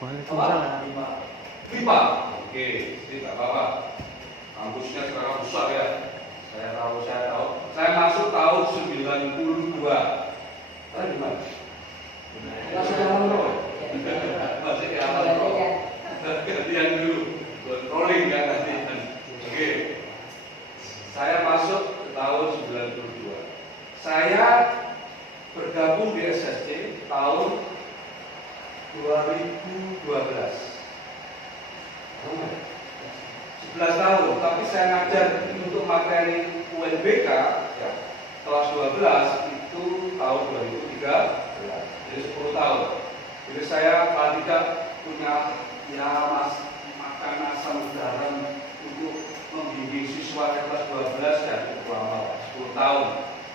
Waalaikumsalam. Lima. Oke, jadi tak apa-apa. Kampusnya sekarang besar ya. Saya tahu. Saya masuk tahun 92. Tadi gimana? Masuk jalan bro. Masuk jalan bro. Gantian dulu. Rolling kan nanti. Oke. Saya masuk ke tahun 92. Saya bergabung di SSC tahun 2012. 11 tahun, tapi saya ngajar untuk materi UNBK ya, kelas 12 itu tahun 2013, jadi 10 tahun. Jadi saya paling tidak punya makan asam garam untuk membimbing siswa kelas 12 dan lama 10 tahun.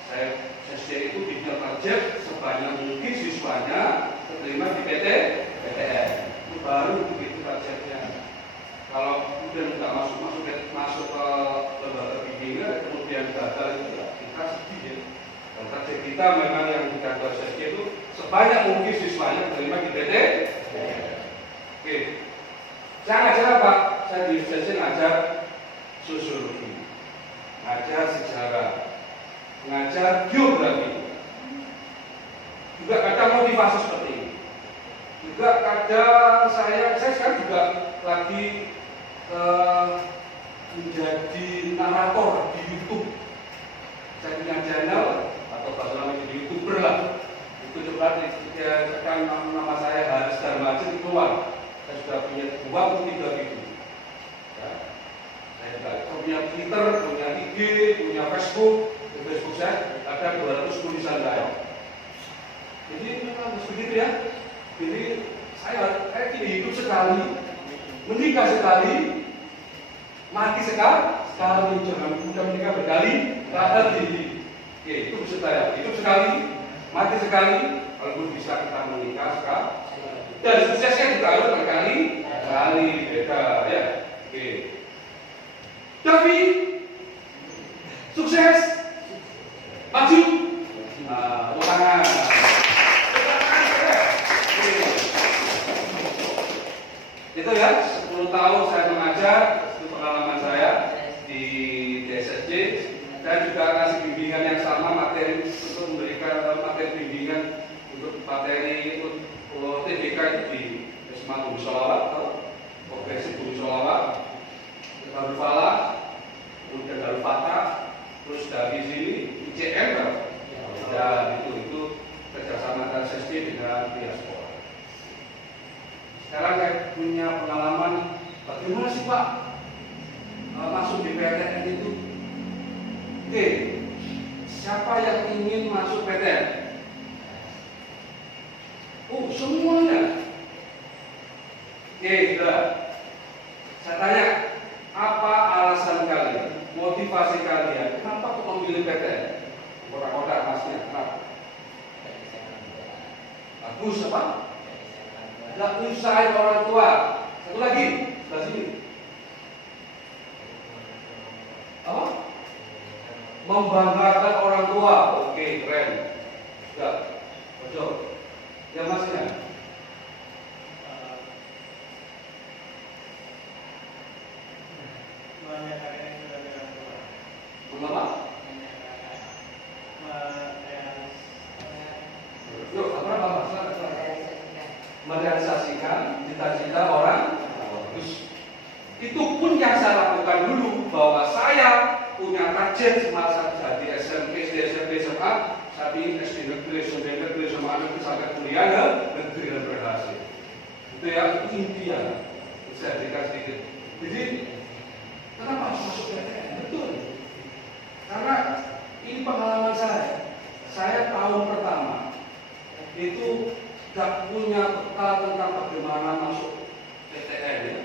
Saya SSC itu bidang target sebanyak mungkin siswanya terima di PTN. Itu baru begitu targetnya. Kalau kemudian nggak masuk ke lembaga bimbingan, kemudian gagal itu ya kita sedih ya. Dan target kita memang yang di kantor SSC itu sebanyak mungkin siswanya terima di PTN. Oke. Saya ngajar apa? Saya di SSC ngajar sosiologi, ngajar sejarah, ngajar geografi. Juga kadang motivasi seperti ini. Juga kadang saya sekarang juga lagi menjadi narator di YouTube. Saya punya channel atau bahasa namanya di YouTuber lah. Itu coba kadang nama saya Haris Darmajin keluar. Saya sudah punya 23 video. Ya. Saya sudah punya Twitter, punya IG, punya Facebook. Di Facebook saya ada 200 tulisan saya. Jadi memang harus begitu ya. Jadi saya tidak hidup sekali, menikah sekali, mati sekali, jangan mudah menikah berkali-kali. Oke, itu maksud saya. Hidup sekali, mati sekali, kalau bisa kita menikah sekali. Dan suksesnya juga harus berkali-kali, beda ya. Oke. Tapi sukses, maju, tangan. Itu ya, 10 tahun saya mengajar, itu pengalaman saya di DSSC. Saya juga kasih bimbingan yang sama, materi untuk memberikan materi bimbingan untuk materi TBK itu di Wisma Bumi Sholawat atau Progresif Bumi Sholawat, Darul Falah, kemudian Darul Fatah, terus dari sini ICM dan itu kerjasama antara SSC dengan diaspora. Sekarang saya punya pengalaman bagaimana sih Pak masuk di PTN itu? Oke, siapa yang ingin masuk PTN? Oh, semuanya. Oke, sudah. Saya tanya, apa alasan kalian, motivasi kalian, kenapa kok memilih PTN? Kotak-kotak masnya, kenapa? Bagus apa? Tidak usahain orang tua. Satu lagi, sebelah sini. Apa? Membanggakan orang tua. Oke, keren. Sudah, betul. Yang masnya? Mengapa? Yuk, apa? Merealisasikan cita-cita orang bagus. Itu pun yang saya lakukan dulu, bahwa saya punya target semasa jadi SMP, SMP, SMA, tapi SD negeri, SMP negeri, SMA negeri sampai kuliah ya, negeri dan berhasil. Itu ya, itu impian. Saya berikan sedikit. Jadi, kenapa harus masuk PTN? Betul. Karena ini pengalaman saya. Saya tahun pertama itu gak punya bekal tentang bagaimana masuk PTN ya.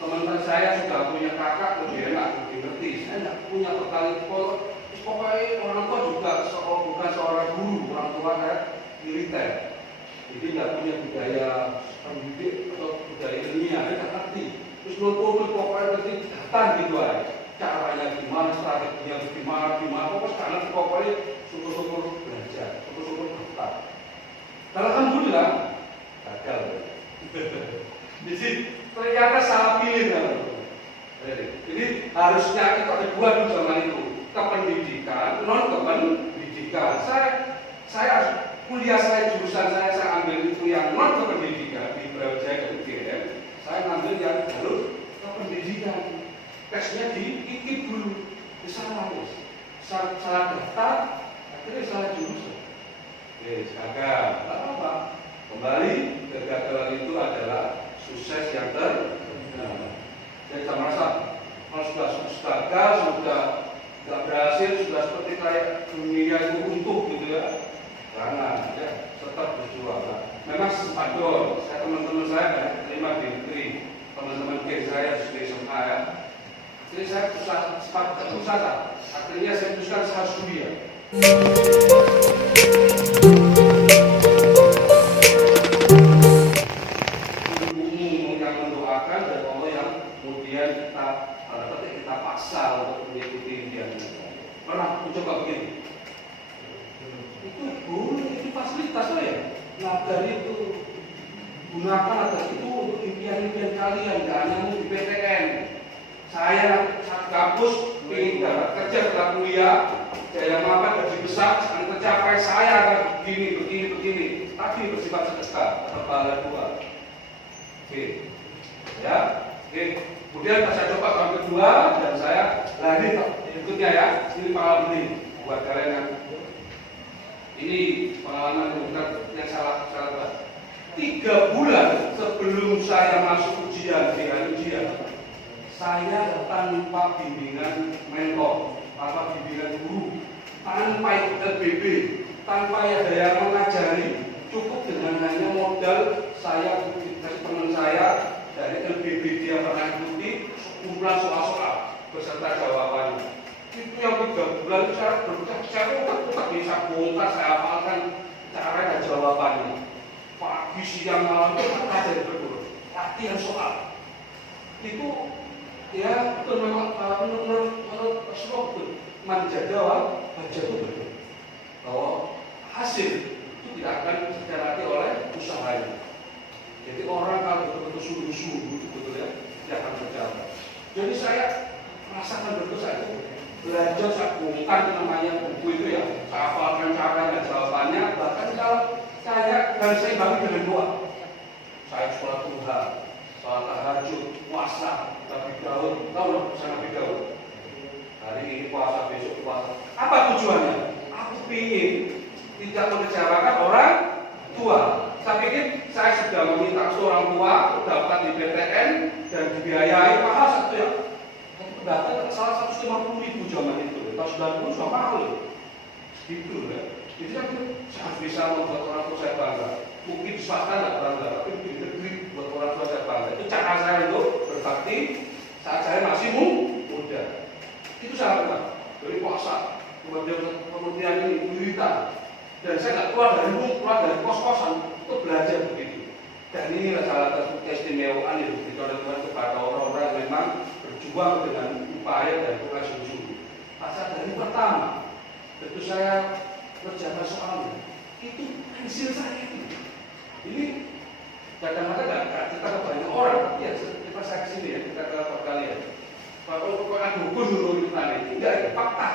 Teman-teman saya sudah punya kakak lebih enak, lebih ngerti. Saya tidak punya bekal itu. Pokoknya orang tua juga bukan seorang guru, orang tua saya militer. Jadi tidak punya budaya pendidik atau budaya ilmiah, saya tidak ngerti. Terus nonton pokoknya berarti datang gitu aja. Caranya gimana, strateginya gimana, pokoknya syukur-syukur belajar, syukur-syukur bertak. Alhamdulillah gagal. Jadi ternyata salah pilih kan. Jadi harusnya itu ada dua di zaman itu, kependidikan, non kependidikan. Saya kuliah saya jurusan saya ambil itu yang non kependidikan di Brawijaya ke UGM. Saya ngambil yang jalur kependidikan. Tesnya di IKIP dulu, salah daftar, akhirnya salah jurusan. Gagal, apa? Kembali kegagalan itu adalah sukses yang jadi saya merasa kalau sudah gagal, sudah nggak berhasil, sudah seperti kayak dunia itu runtuh gitu ya. Jangan, ya, tetap berjuang. Memang sempat saya teman-teman saya kan terima di negeri, teman-teman geng saya di SMA ya. Jadi saya susah. Akhirnya saya putuskan saya harus kuliah. Yang mendoakan dan Allah yang kemudian kita paksa untuk mengikuti impian. Pernah mencoba begini? Itu boleh, itu fasilitas ya. Ngajar itu gunakan agar itu untuk impian-impian kalian, nggak hanya di PTN. Saya saat kampus ingin dapat kerja setelah kuliah, saya mampu gaji besar, akan tercapai saya akan begini. Tapi bersifat sedekah, kepala dua. Oke, ya. Oke. Kemudian saya coba tahun kedua dan saya lari berikutnya ya. Ini pengalaman ini buat kalian yang ini pengalaman yang salah. 3 bulan sebelum saya masuk ujian, saya tanpa bimbingan mentor, tanpa bimbingan guru, tanpa LBB, tanpa ada yang mengajari, cukup dengan hanya modal saya dari teman saya dari LBB dia pernah ikuti kumpulan soal-soal beserta jawabannya. Itu yang 3 bulan saya berutak bisa bongkar, saya hafalkan cara dan jawabannya. Pagi siang malam itu belajar betul, latihan soal. Itu ya betul memang menurut Rasulullah betul menjadwal baca itu betul bahwa hasil itu tidak akan didapati oleh usahanya. Jadi orang kalau betul-betul sungguh-sungguh betul ya tidak akan berjalan. Jadi saya merasakan betul saya itu belajar, saya bongkar namanya buku itu ya, saya hafalkan cara dan jawabannya. Bahkan kalau saya bagi dengan doa, saya sholat duha, sholat tahajud, puasa, Nabi Daud, tahu lah puasa Nabi Daud. Hari ini puasa, besok puasa. Apa tujuannya? Aku ingin tidak mengecewakan orang tua. Saya pikir saya sudah meminta seorang tua dapat di PTN dan dibiayai mahal satu ya. Pendaftar salah 150.000 zaman itu, tahun 90 sudah mahal. Gitu ya. Jadi saya harus bisa membuat orang tua saya bangga. Mungkin di swasta tidak bangga, tapi di negeri buat orang tua saya bangga. Itu cara saya untuk berbakti saat saya masih muda. Itu saya lakukan dari puasa, kemudian ini wiritan. Dan saya tidak keluar dari rumah, keluar dari kos-kosan untuk belajar begitu. Dan inilah salah satu keistimewaan yang diberikan oleh Tuhan kepada orang-orang yang memang berjuang dengan upaya dan tugas sungguh-sungguh. Pasal dari pertama, tentu saya kerjakan soalnya itu hasil saya itu. Ini kadang-kadang kita ke banyak orang, tapi ya kita saya kesini ya, kita ke kalian. Kalau ada hukum dulu kita ini tidak ada fakta,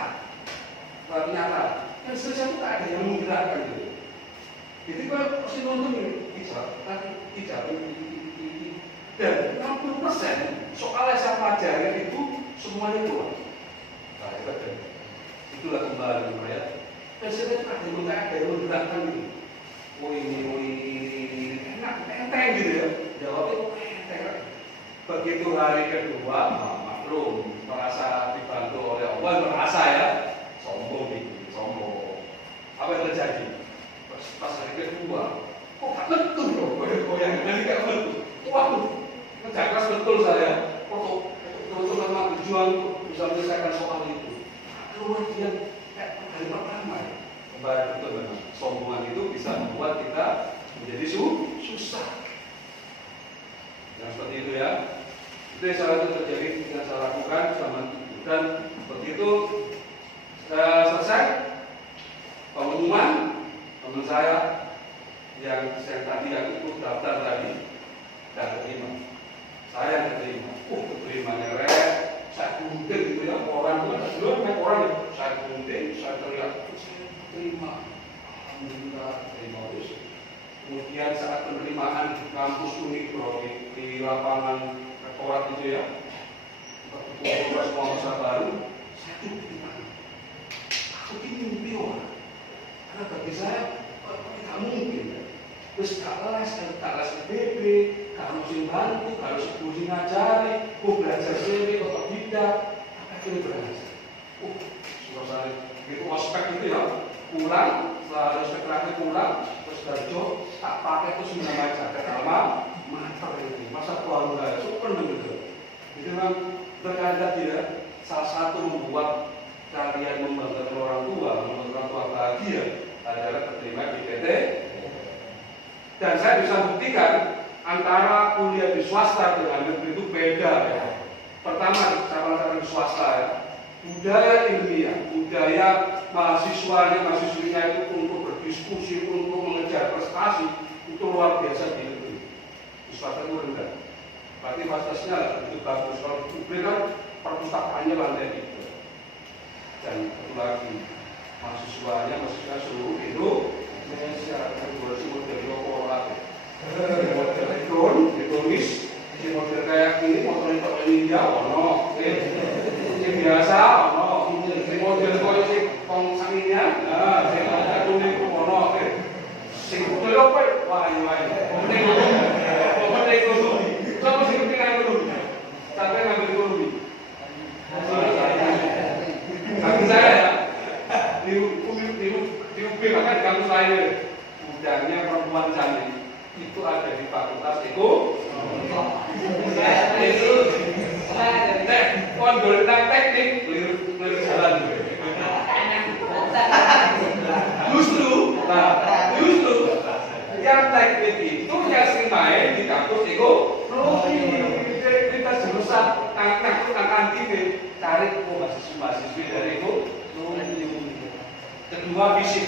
ternyata yang selesai itu tak ada yang menggerakkan gitu. Jadi kalau masih nonton ini tidak dan 60% soalnya saya pelajari itu semuanya keluar. Nah, itulah kembali ya. Dan saya ada yang menggerakkan gitu. Oh ini enak, enteng gitu ya. Jawabnya enteng. Begitu hari kedua, maklum merasa dibantu oleh Allah, merasa ya sombong gitu, sombong. Apa yang terjadi? Pas hari kedua, kok gak betul loh, goyang-goyang dari gak betul. Waduh, kerja keras betul saya. Untuk memang berjuang bisa menyelesaikan soal itu. Kemudian kayak hari pertama ya. Kembali betul memang sombongan itu bisa membuat kita menjadi susah. Yang seperti itu ya. Itu yang salah itu terjadi yang saya lakukan sama dan begitu selesai pengumuman teman saya yang tadi yang ikut daftar tadi dan keterima. Saya yang keterima. Keterimanya saya gunting gitu ya, orang itu ada dua naik orang ya, saya gunting, saya teriak, saya terima. Alhamdulillah, terima terus. Kemudian saat penerimaan di kampus Unik di lapangan rektorat itu ya, untuk semua masa baru, saya cukup di tangan. Aku ini mimpi orang. Karena bagi saya, tidak mungkin. Terus tak les PBB, gak harus bantu, gak harus ibu ngajari, belajar sendiri, otodidak, apa itu belajar? Suasana itu ospek itu ya, pulang, setelah ospek terakhir pulang, terus darjo, tak pakai itu semua jaket alma, mater ini, masa keluarga, super begitu. Itu memang terkadang dia salah satu membuat kalian membanggakan orang tua bahagia adalah terima di PT. Dan saya bisa buktikan antara kuliah di swasta dengan negeri itu beda ya. Pertama, saya di swasta ya, budaya ilmiah, budaya mahasiswinya itu untuk berdiskusi, untuk mengejar prestasi itu luar biasa di negeri. Di swasta itu rendah. Berarti fasilitasnya itu bagus. Kalau di publik kan perpustakaannya lantai itu. Dan satu lagi, mahasiswa seluruh Indonesia itu model lokal, model ekonomis, model kayak ini, model India, ini biasa, model koisi kongsaninya, model kuning, sing model apa? Wah, model ekonomi. Siapa sih ngerti ekonomi? Siapa yang ngambil ekonomi? Bagi saya ya, di UB bahkan di kampus lain, budayanya perempuan cantik itu ada di fakultas ekonomi. Itu, kondol teknik, lirik jalan. Justru yang teknik itu yang sering main di kampus ekonomi. Kita jurusan angkat cari mahasiswi dari ekonomi. Kedua fisik.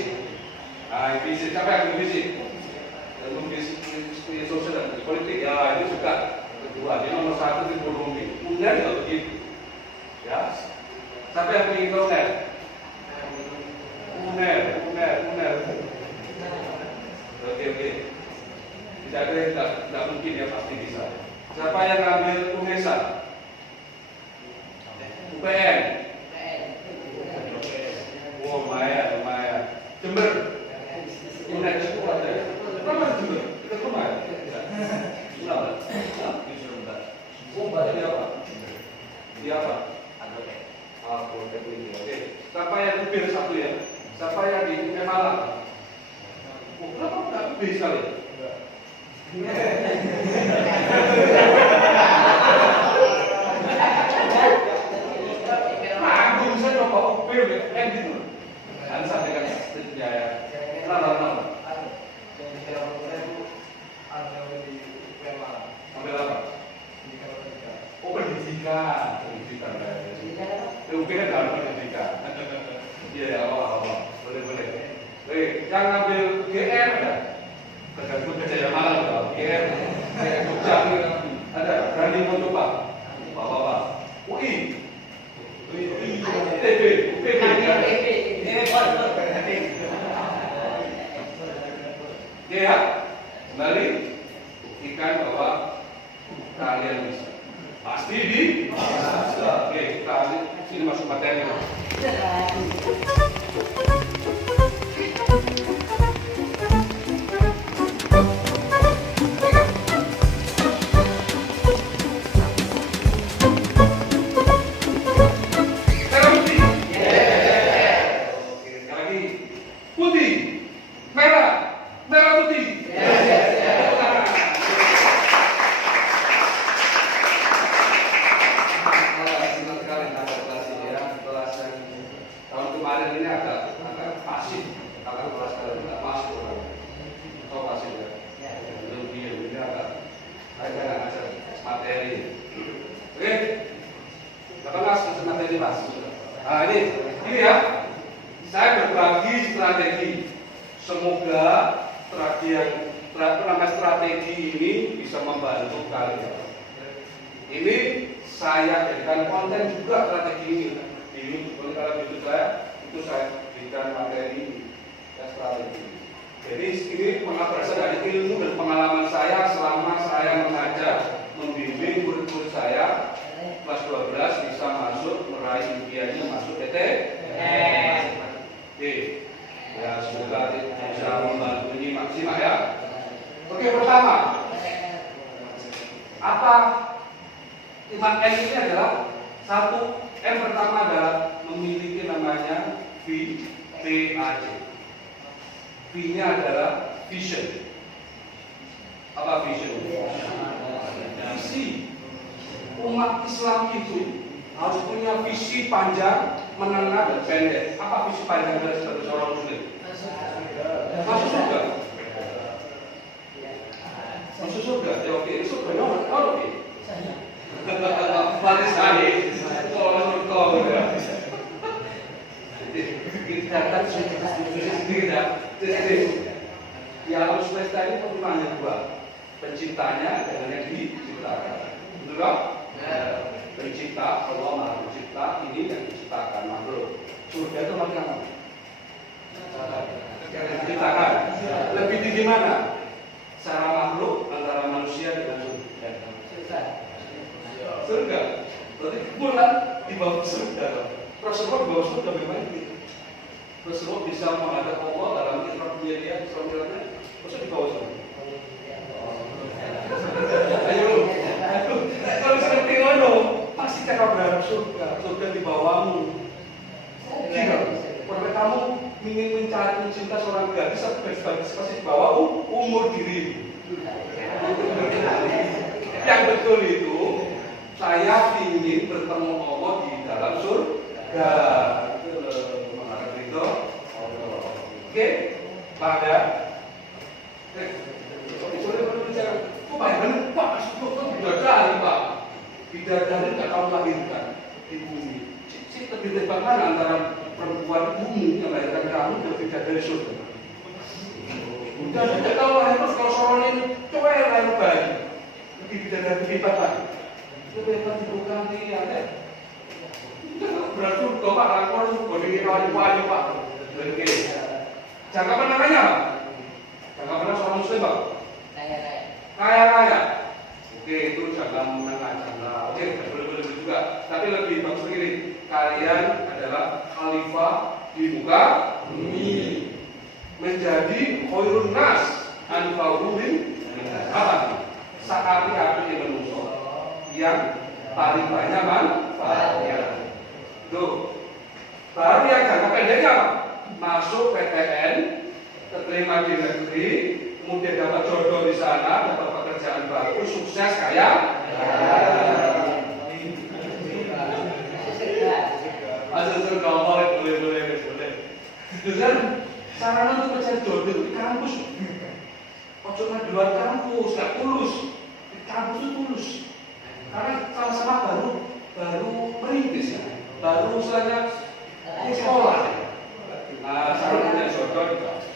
Nah, fisik siapa yang fisik? Ilmu fisik sosial dan politik ya itu juga kedua. Jadi nomor satu di ekonomi. Kemudian juga begitu. Ya. Siapa yang pilih UNER? UNER. Oke. Tidak mungkin ya, pasti bisa. Siapa yang ngambil UNESA? UPN. Oh, lumayan. Jember. UNER itu ada. Kenapa Jember? Kita rumah ya? Dia apa? Dia apa? Oke. Siapa yang UPN satu ya? Siapa yang di Malang? Kenapa enggak UB sekali? Agung saya coba UB gitu. Ansa dengan Jaya. Kenapa? Ambil apa? Oh, pendidikan. UB kan dalam pendidikan. Iya, awal. Boleh. Yang ngambil GR ada? Tergantung Jaya Malang, GR. Jogja ada. Berani mau coba? Bapak. UI. TB. Ya, kembali buktikan bahwa kalian bisa. Pasti bisa. Oke, kita ini masuk materi. Kemarin ini agak yang strategi ini bisa membantu kalian. Ini saya jadikan konten juga strategi ini. Boleh kalau itu saya berikan materi ini, strategi. Jadi ini berasal dari ilmu dan pengalaman saya selama saya mengajar, membimbing murid-murid saya kelas 12 bisa masuk meraih impiannya masuk PTN. Oke, ya semoga bisa membantu ini maksimal ya. Oke, pertama, apa 5M ini adalah satu, M pertama adalah memiliki namanya VAJ. V-nya adalah vision. Apa vision? Visi. Umat Islam itu harus punya visi panjang, menengah, dan pendek. Apa visi panjang dari seorang muslim? Masuk surga. Masuk surga. Ya oke, surga nomor oke. Mari saya kalau surga. Kita kan tidak. Di alam semesta ini hanya dua, penciptanya dengan yang diciptakan. Betul kan? Pencipta, Allah Maha Pencipta, ini yang diciptakan makhluk. Surga itu makhluk apa? Yang diciptakan. Lebih tinggi mana? Secara makhluk antara manusia dengan surga. Surga. Berarti bulan di bawah surga. Rasulullah di bawah surga bagaimana? Rasulullah bisa menghadap Allah dalam mihrabnya dia, mihrabnya, masa di bawah surga. Ayo, kalau seperti itu, pasti cara berharap surga, surga di bawahmu. Gila, kalau kamu ingin mencari mencinta seorang gadis, pasti di bawah umur diri. Yang betul itu, saya ingin bertemu Allah di dalam surga. Mengharap itu, oke, pada. Pak, bidadari nggak kamu lahirkan di bumi. Lebih hebat mana antara perempuan bumi yang melahirkan kamu dan bidadari surga? Udah tidak tahu lahir kalau soronin coba yang lahir bayi lebih bidadari hebat lagi. Lebih hebat bukan dia ya. Berarti kau pak lapor kondisi kawan pak. Oke. Jangka namanya pak? Jangka mana seorang muslim pak? Kaya. Oke, itu jangan menengah jangka. Oke, boleh juga. Tapi lebih bagus begini, kalian adalah khalifah di muka bumi, menjadi khairun nas anfa'uhum apa? Saat-saat yang menungso yang paling banyak manfaatnya. Tuh. Baru yang jangka pendeknya masuk PTN, terima di negeri, kemudian dapat jodoh di sana, dapat pekerjaan bagus, sukses kaya. Asal surga boleh. Dan sarana untuk mencari jodoh di kampus. Ojo di luar kampus, nggak tulus. Di kampus itu tulus. Karena sama-sama baru merintis ya, baru misalnya sekolah. Nah, sarana mencari jodoh di kampus.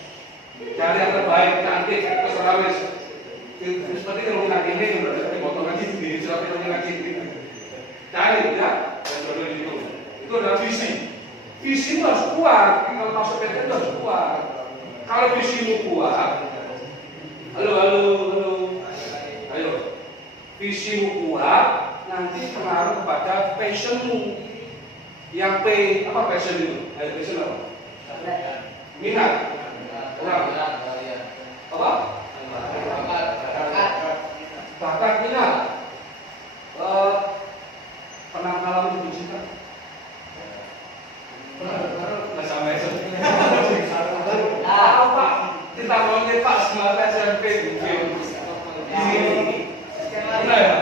Cari yang terbaik, cantik, terserah wis. Seperti kalau nak ini berarti potong lagi di siapa yang lagi ini. Cari ya, dan jodoh itu. Itu adalah visi. Visi itu harus kuat. Kalau masuk PTN itu harus kuat. Kalau visimu kuat, halo. Ayo, visimu kuat, nanti pengaruh kepada passionmu. Yang P, apa passion itu? Passion apa? Minat. Apa? Bakat minat. Pernah ngalamin jatuh cinta? Nggak sampai itu. Apa? Kita maunya Pak semangat SMP mungkin. Ini. Pernah ya?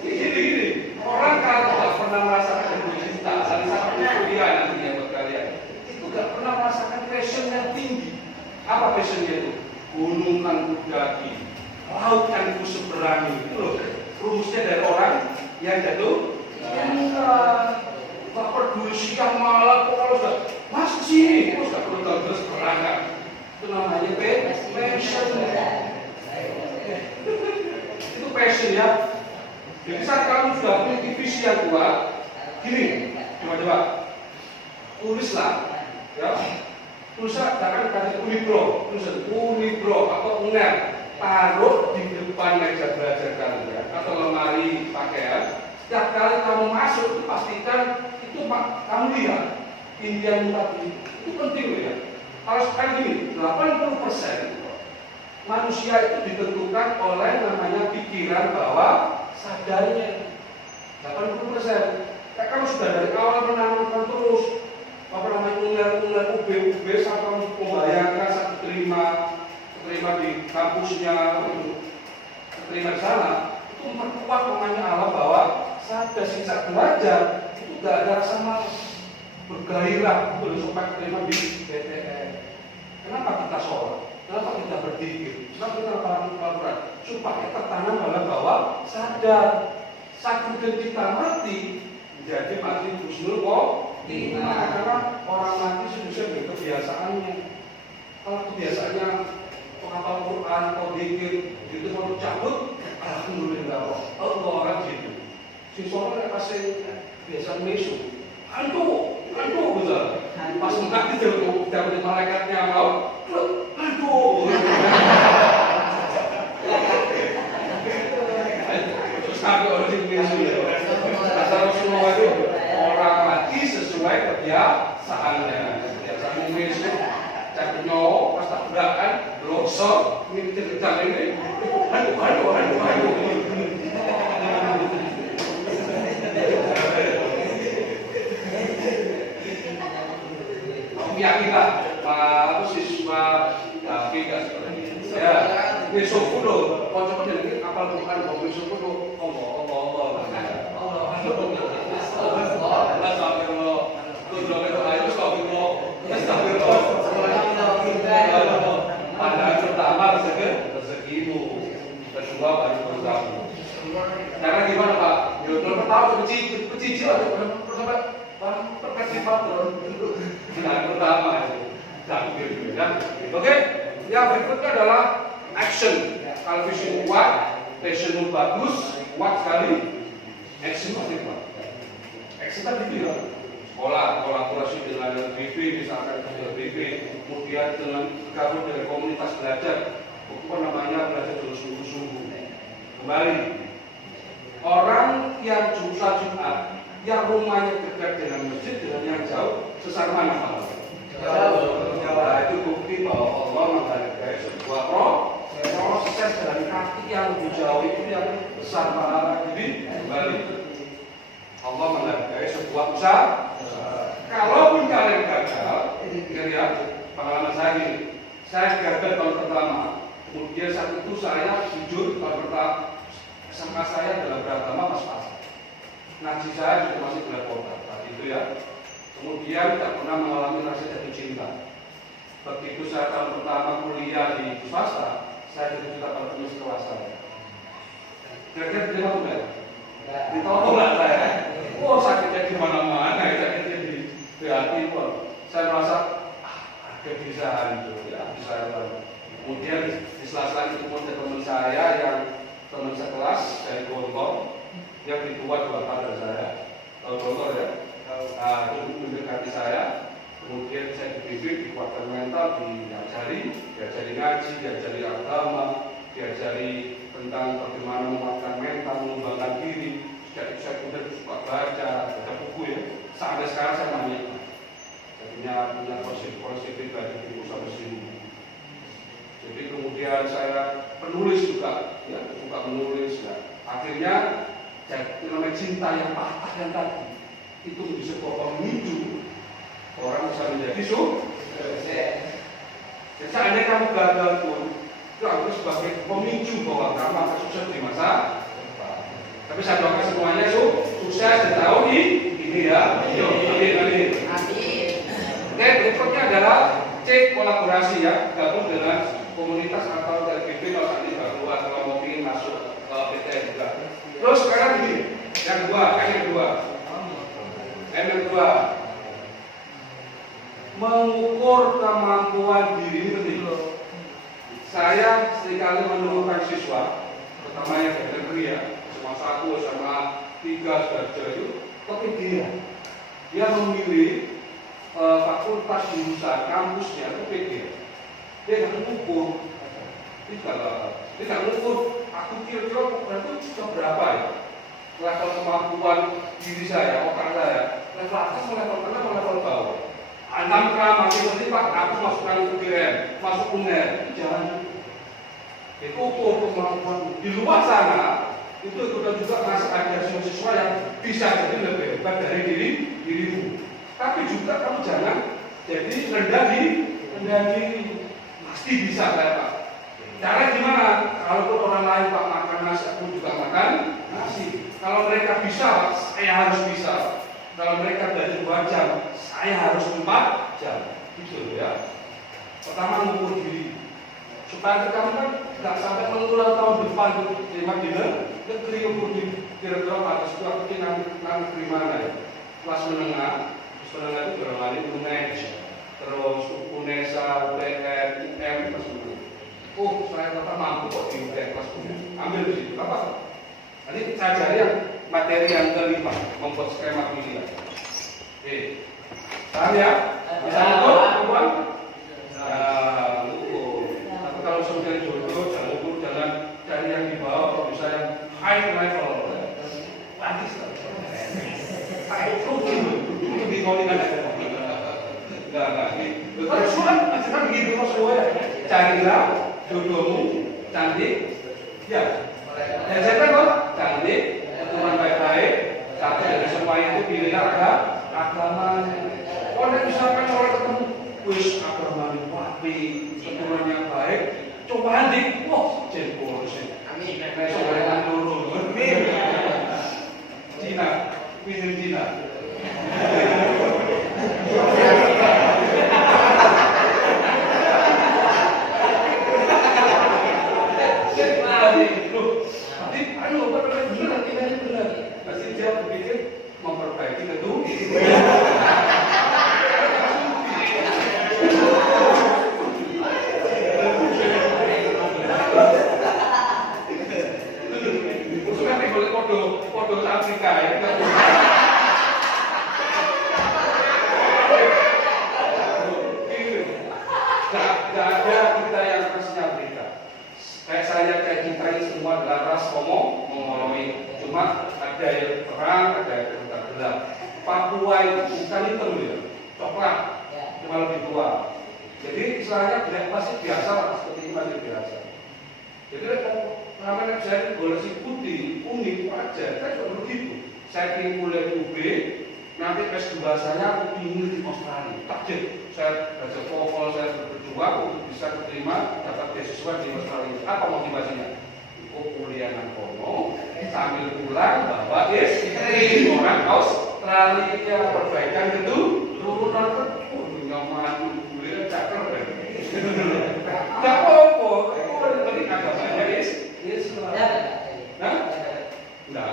Gini. Orang kalau nggak pernah merasakan jatuh cinta, sama kuliah nantinya buat kalian. Gak pernah merasakan passion yang tinggi. Apa passionnya itu? Gunung kan kudaki, laut kan ku seberangi. Itu loh rumusnya dari orang yang jatuh cinta. Tak peduli siang malam, kalau sudah mas kesini, terus gak perlu terus berangkat. Itu namanya passion. Itu passion ya. Jadi saat kamu sudah memiliki visi yang kuat, gini, coba tulislah, ya. Tulislah, jangan kasih unibro atau uner, taruh di depan meja belajar kalian atau lemari pakaian. Setiap kali kamu masuk, itu pastikan itu kamu lihat impian tadi. Itu penting loh ya. Kalau sekarang gini, 80% manusia itu ditentukan oleh namanya pikiran bawah sadarnya. 80%. Kamu sudah dari awal menanamkan terus ular UB sampai kamu membayangkan satu terima di kampusnya, terima di sana, itu memperkuat namanya alam bahwa sadar sejak belajar itu gak ada rasa malas, bergairah supaya terima di PTN. Kenapa kita sholat? Kenapa kita berzikir? Kenapa kita lakukan? Supaya tertanam dalam bawah sadar. Saat kemudian kita mati, jadi mati husnul khotimah. Karena orang mati sudah kebiasaannya. Kalau kebiasaannya menghafal Quran atau zikir, itu mau cabut, alhamdulillah, Allah akan gitu. Si sholat pasti biasa mesu, antu betul. Pas mati dapat malaikatnya mau, aduh. Terus kami orang di mesu ya. Asal Rasulullah itu orang mati sesuai kebiasaannya. Kebiasaan mesu, cak nyawa, pas tak gerakan, losok, ini cerita ini, aduh. Yakinlah Pak siswa David ya besok pun kocok jadi kapal bukan besok pun Allah pandangan pertama rezekimu, kedua baru berzamu. Karena gimana Pak? Yang pertama pecicil yang pertama itu kan. Oke, yang berikutnya adalah action. Kalau vision kuat, passion bagus, kuat sekali, action pasti kuat. Action tadi ya, sekolah kolaborasi dengan BB, misalkan dengan BB, kemudian dengan gabung dengan komunitas belajar, namanya belajar terus sungguh-sungguh. Kembali, orang yang Jumat yang rumahnya dekat dengan masjid dengan yang jauh sesar mana Pak? Jauh. Itu bukti bahwa Allah menghargai sebuah proses dari kaki yang lebih jauh itu yang besar pahala. Jadi kembali Allah menghargai sebuah usaha. Kalau kalian gagal, lihat pengalaman saya ini, saya gagal tahun pertama. Kemudian saat itu saya jujur tahun pertama SMK saya dalam beragama pas-pasan. Ngaji saya juga masih belepotan tadi itu ya. Kemudian tak pernah mengalami rasa jatuh cinta. Begitu saya tahun pertama kuliah di swasta, saya jatuh cinta pada penulis kelas saya. Kira-kira terima enggak? Ditolong nggak saya? Oh sakitnya di mana-mana, sakitnya di hati pun. Saya merasa ada bisa hancur ya, bisa hancur. Kemudian di sela-sela itu pun ada teman saya yang teman sekelas dari Gontor. Yang ditua dua pada saya, tahu Gontor ya, itu mendekati saya. Kemudian saya dibimbing, dikuatkan mental, diajari ngaji, diajari agama, diajari tentang bagaimana menguatkan mental, mengembangkan diri. Jadi saya kemudian suka baca buku ya. Sampai sekarang saya punya konsep pribadi di sampai sini. Jadi kemudian saya penulis juga, ya, suka menulis. Ya. Akhirnya namanya cinta yang patah yang tadi itu menjadi sebuah pemicu orang bisa menjadi sukses. Jadi seandainya kamu gagal pun itu harus sebagai pemicu bahwa kamu akan sukses di masa depan. Tapi saya doakan semuanya sukses di tahun ini ya. Amin. Oke, berikutnya adalah C, kolaborasi ya, gabung dengan komunitas atau TLBB kalau saat ini baru kalau mau ingin masuk ke PTN juga. Terus sekarang ini, yang kedua, mengukur kemampuan diri ini penting. Saya seringkali menemukan siswa, terutama yang dari negeri ya, SMA 1, SMA 3, sudah itu, kepedean. Dia memilih fakultas jurusan kampusnya kepedean. Dia nggak mengukur, dia nggak mengukur. Aku kira-kira berarti sudah berapa ya level kemampuan diri saya, otak saya, level atas, level tengah, level bawah. 6 masih nanti Pak, aku masukkan UGM, masuk UNER, jangan. Itu ukur kemampuan di luar sana. Itu kita juga masih ada siswa yang bisa jadi lebih hebat dari dirimu. Tapi juga kamu jangan jadi rendah diri. Pasti bisa kayak Pak. Cara gimana? Kalau orang lain Pak makan nasi, aku juga makan nasi. Kalau mereka bisa, saya harus bisa. Kalau mereka belajar 2 jam, saya harus 4 jam. Gitu ya. Pertama mengukur diri. Supaya kamu kan nggak sampai mengulang tahun depan terima di negeri ukur diri. Kira-kira batas itu aku nanti mana ya? Kelas menengah itu barangkali UNED, terus UNESA, UPN, UM, kelas menengah. Oh, saya tetap mampu kok di UPN kelas menengah. Ambil di situ, apa? Nanti saya cari yang materi yang kelima, membuat skema pilihan. Oke, paham ya? Bisa ukur, teman-teman? Tapi kalau sebenarnya jodoh, jangan ukur, jangan cari yang di bawah, kalau bisa yang high level. Nanti lebih ngomongin ada. Enggak. Kalau surat ajaran begitu semua ya. Carilah jodohmu cantik, ya. Dan saya kok cantik, teman baik-baik. Satu dari semua itu pilihlah agama. Kalau misalkan orang ketemu, wis agama yang wapi, keturunan yang baik, coba adik, wah, jempol sih. Amin. Besok mereka turun. Amin. Cina, pilih Cina. Memperbaiki gedung. Sudah boleh foto Afrika ya. Tidak ada kita yang kasihnya berita. Kayak saya, kayak kita ini semua adalah ras ngomong-ngomongin. Cuma ada yang terang, ada yang gelap. Papua itu bukan hitam ya, coklat, cuma lebih tua. Jadi istilahnya black plastik biasa lah, seperti ini masih biasa. Jadi namanya saya boleh si putih, unik, wajar, saya juga begitu. Saya ingin kuliah UB, nanti S2 saya aku ingin di Australia. Takjub, saya belajar TOEFL, saya berjuang untuk bisa diterima dapat beasiswa di Australia. Apa motivasinya? Kuliah nang kono sambil pulang bawa istri orang Australia, perbaikan itu turunan nggak maju kuliah cakar nggak apa-apa, itu penting agamanya Islam. Nah, enggak.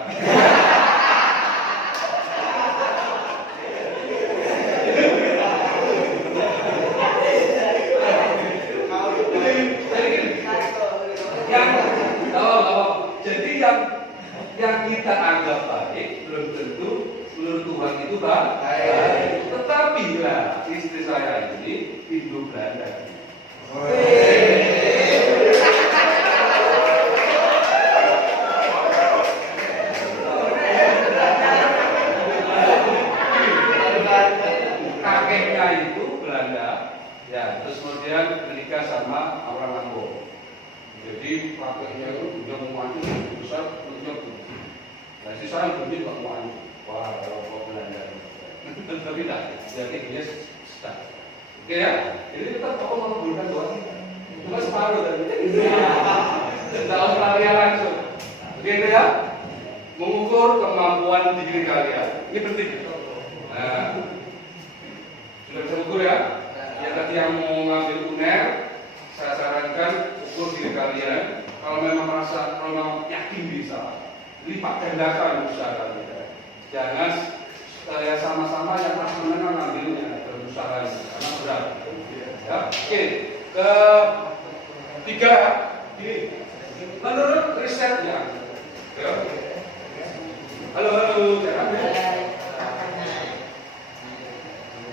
Yang kita anggap baik belum tentu menurut Tuhan itu baik. Tetapi lah istri saya ini Indo Belanda. Kakeknya itu Belanda, ya terus kemudian menikah sama orang Ambon. Jadi kakeknya itu punya pembantu besar, punya nah, si saya bunyi kok mau wah kalau Belanda tapi tidak jadi dia sedang oke ya, jadi kita kok mengabulkan doa kita cuma separuh tadi tidak Australia langsung begitu ya, mengukur kemampuan diri kalian ini penting. Nah, sudah bisa ukur ya, yang tadi yang mau ngambil UNER saya sarankan ukur diri kalian. Kalau memang merasa, kalau memang yakin bisa, lipat gandakan usaha kalian. Jangan ya sama-sama yang pas menengah ngambilnya berusaha karena berat. Ya, oke. Tiga, gini. Menurut risetnya, ya. Halo, jangan ya.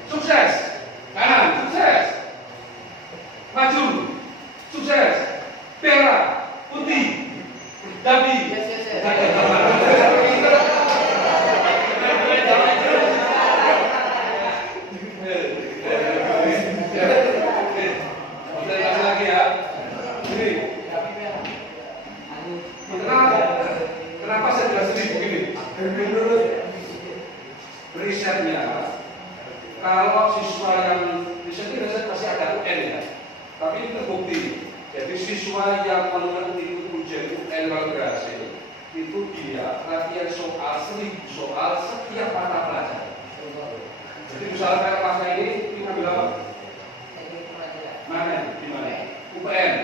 Sukses, kanan, sukses. Maju, sukses. Merah, putih, Dabi. Kenapa saya jelasin begini? Menurut risetnya, kalau siswa yang riset ini biasanya pasti ada UN ya, tapi itu terbukti. Jadi siswa yang mengikuti ujian UN kalau berhasil, itu dia latihan soal 1000 soal setiap mata pelajaran. Jadi misalnya kayak masa ini kita bilang mana di mana? UPN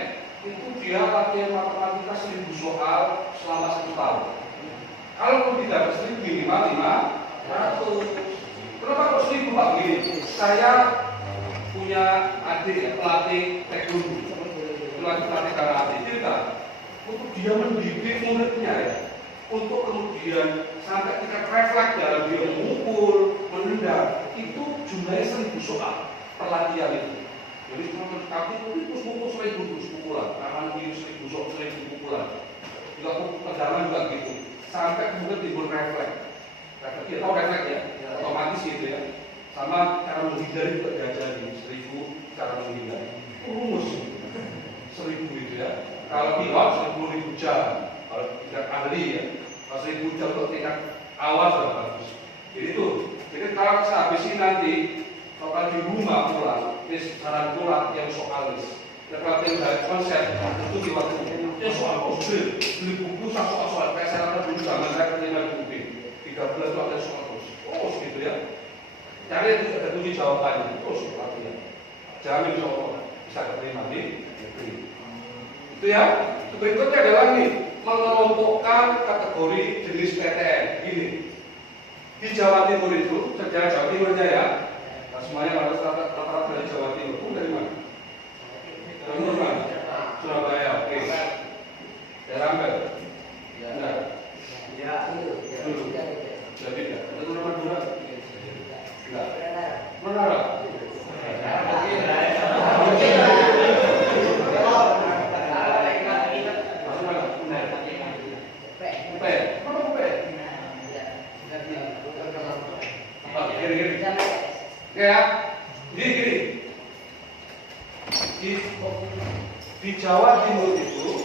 itu dia latihan matematika 1000 soal selama 1 tahun. Kalau tidak dapat 1000 minimal 500. Kenapa kok 1000 Pak begini? Saya punya adik ya, pelatih taekwondo, pelatih karate. Cerita untuk dia mendidik muridnya ya, untuk kemudian sampai tingkat refleks dalam dia memukul, menendang, itu jumlahnya 1000 soal perlatihan itu. Jadi cuma kaki terus pukul 1000 pukulan, tangan kiri 1000 soal 1000 pukulan, juga pegangan juga gitu, sampai kemudian timbul refleks. Kita tahu refleks ya, otomatis gitu ya. Sama cara menghindari juga diajari 1000 cara menghindari. Rumus 1000 gitu ya. Kalau pilot 10.000 jam, kalau tingkat ahli ya, kalau 1000 jam untuk tingkat awal sudah bagus. Jadi itu. Jadi kalau sehabis ini nanti, kalau di rumah pulang, ini saran pulang yang soalis. Ya kalau dari konsep itu di waktu itu soal kosbir, beli buku soal kayak saya lakukan dulu zaman saya keterima di UB. 13 itu ada soal terus, gitu ya. Cari itu ada 7 jawabannya, terus latihan. Jamin bisa keterima di negeri. Itu ya. Berikutnya adalah nih mengelompokkan kategori jenis PTN. Gini, di Jawa Timur itu, sejarah Jawa Timurnya ya, nah, semuanya rata-rata dari Jawa Timur. Itu dari mana? Dari mana? Surabaya, oke. Dari Ampel. Benar. Ya, dulu. Sudah beda. Itu nama dua. Enggak. Menara. Ya, gini. Di Jawa Timur itu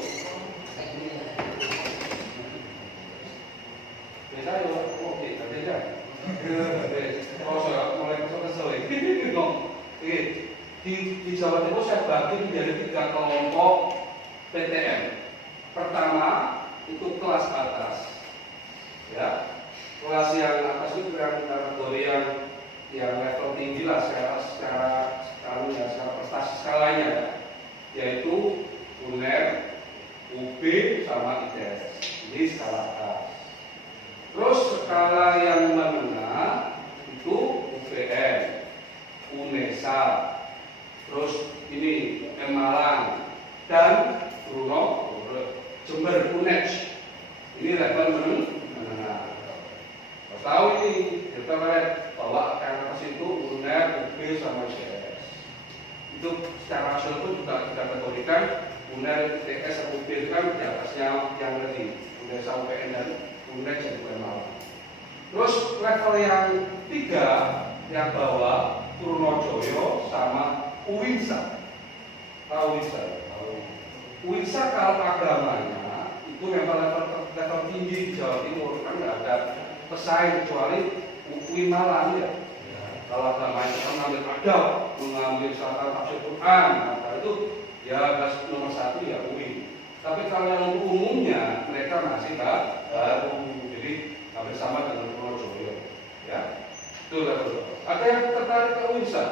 beda ya, oke, beda. Oh, saya mulai kesel. Gini dong. Di Jawa Timur saya bagi menjadi 3 kelompok PTN. Pertama itu kelas atas, ya. Kelas yang atas itu kategori yang level tinggi lah secara prestasi skalanya, yaitu UNER, UB sama ITS. Ini skala atas. Terus skala yang menengah itu UPN, UNESA, terus ini Malang dan Bruno, Jember UNED. Ini level menengah. Tahu ini kita lihat bahwa karena atas itu UNER, UB sama ITS. Itu secara nasional pun juga dikategorikan UNER, ITS, UB itu kan di atasnya yang tadi UNESA, UPN dan UNED jadi Malang. Terus level yang 3 yang bawah Purnojoyo sama UINSA. Tahu UINSA? UINSA kalau agamanya itu memang level tinggi di Jawa Timur, kan nggak ada pesaing kecuali UIN Malang ya. Kalau agamanya kan mengambil adab, mengambil syaratan tafsir Quran, maka itu ya nomor 1 ya UIN. Tapi kalau yang umumnya mereka masih baru, jadi hampir sama dengan Purnojoyo, ya. Itu level. Ada yang tertarik ke UINSA?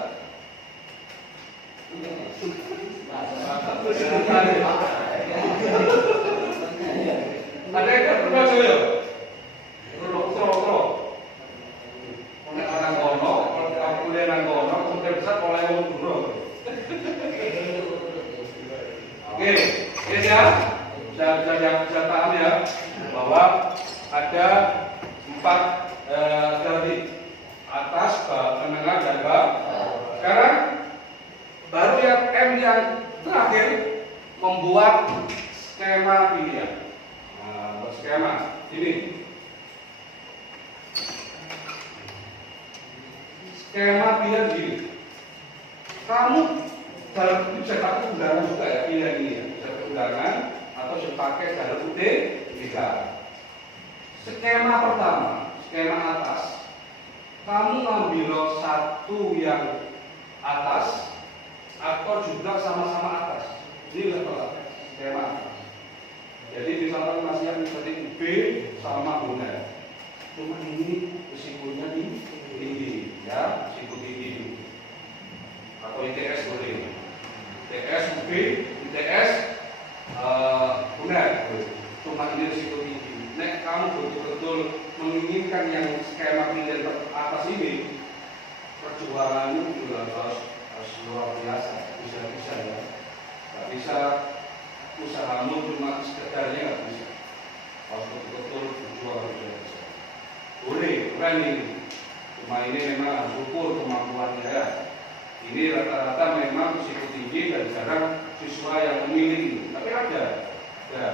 Ada yang ke Purnojoyo? Tro. Orang kono, kalau kuliah nang kono, kemudian besar oleh wong duro. Oke, ya, bisa paham ya bahwa ada 4 garis atas, bawah, menengah, dan bawah. Sekarang baru yang M yang terakhir membuat skema pilihan. Nah, skema ini. Skema pilihan gini. Kamu dalam bisa pakai undangan juga ya pilihan ini ya. Bisa pakai undangan atau bisa pakai dalam UT3. Skema pertama, skema atas. Kamu ambil satu yang atas atau juga sama-sama atas. Ini level atas, skema atas. Jadi misalkan masih yang seperti B sama benar. Cuma ini risikonya tinggi, ya, risiko tinggi. Atau ITS boleh. ITS B, ITS benar. Cuma ini risiko tinggi. Nek kamu betul-betul menginginkan yang skema pilihan atas ini, perjuangannya juga harus luar biasa, bisa ya. Gak bisa usahamu cuma sekedarnya, gak bisa. Harus betul-betul berjuang bisa. Boleh, keren ini. Cuma ini memang harus ukur kemampuannya ya. Ini rata-rata memang risiko tinggi dan jarang siswa yang memilih. Tapi ada ya.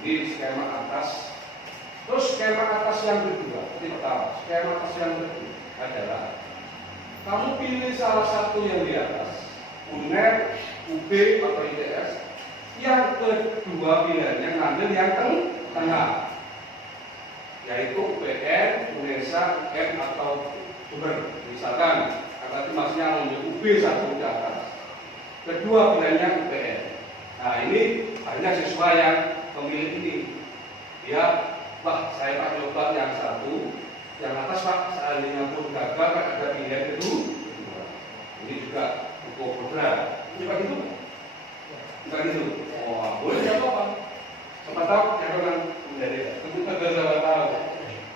Ini skema atas. Terus skema atas yang kedua, ini pertama. Skema atas yang kedua adalah kamu pilih salah satu yang di atas, UNER, UB atau ITS. Yang kedua pilihannya ngambil yang tengah, yaitu UPN, UNESA, UM atau Jember. Misalkan, kata itu maksudnya ngambil UB satu di atas. Kedua pilihannya UPN. Nah ini banyak siswa yang memilih ini. Ya, Pak, saya Pak coba yang satu, yang atas Pak, seandainya pun gagal kan ada pilihan kedua. Ini juga buku program. Ini Pak gitu? Bukan gitu? Oh, boleh ya Pak. Siapa tahu yang orang menjadi kebutuhan gagal tahu.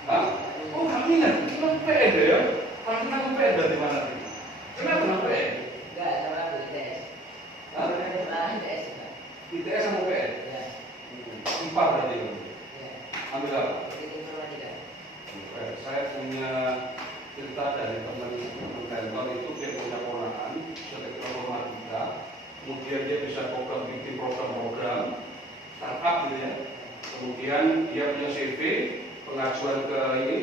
Pak, oh hamilan, cuma PN ya? Kalau kita PN dari mana sih? Kenapa PN? Enggak, sama ITS. Hah? ITS. ITS sama PN? Ya. 4 berarti. Ya. Ambil apa? Informatika. Saya punya cerita dari teman kantor itu, dia punya ponakan sebagai informatika, kemudian dia bisa bikin program startup gitu ya. Kemudian dia punya CV, pengajuan ke ini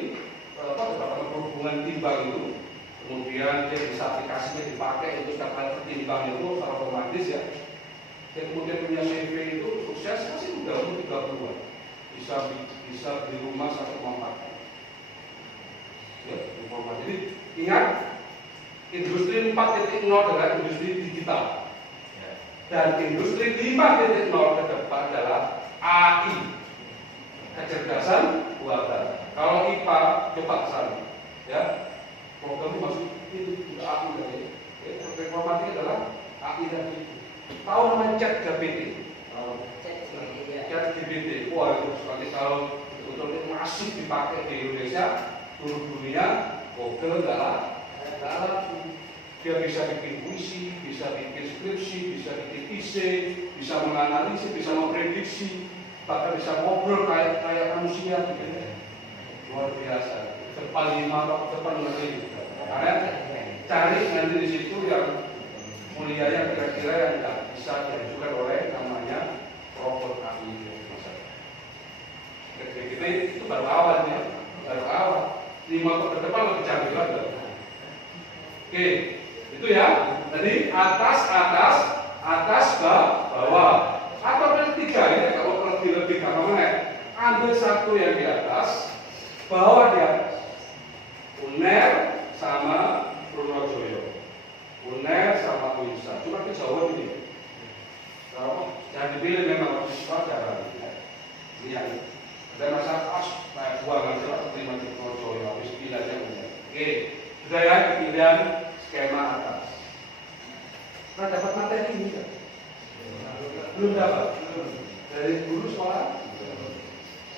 Departemen Perhubungan timbang itu. Kemudian dia bisa aplikasinya dipakai untuk setiap kali timbang itu secara otomatis ya. Dia kemudian punya CV itu sukses masih udah umur 30-an. Bisa beli rumah 1,4. Ya, informasi. Jadi ingat, industri 4.0 adalah industri digital. Dan industri 5.0 ke depan adalah AI, kecerdasan buatan. Kalau IPA coba kesana, ya program ini masuk itu juga AI tadi. Informasi adalah AI tadi. Tahu namanya ChatGPT? ChatGPT. Wah itu sekali kalau betul-betul masif dipakai di Indonesia, seluruh dunia, Google adalah dia bisa bikin puisi, bisa bikin skripsi, bisa bikin essay, bisa menganalisis, bisa memprediksi, bahkan bisa ngobrol kayak manusia gitu. Luar biasa. Depan 5 atau depan nanti. Karena cari nanti di situ yang mulia yang kira-kira yang tidak bisa diajukan oleh namanya robot AI. Itu baru awal ya, baru awal. 5 tahun ke depan lebih canggih lagi. Oke, itu ya. Jadi atas ke bawah. Atau ketiga ini kalau lebih gampang ambil satu yang di atas, bawah di atas. UNER sama Purwojoyo, UNER sama UINSA. Cuma kejauhan ini. Kalau jangan dipilih memang siswa jarang. Ini yang ada masalah kayak buangan terima di Purwojoyo habis pilihannya UNER. Oke, sudah ya pilihan skema atas. Nah dapat materi ini kan? Belum dapat. Dari guru sekolah.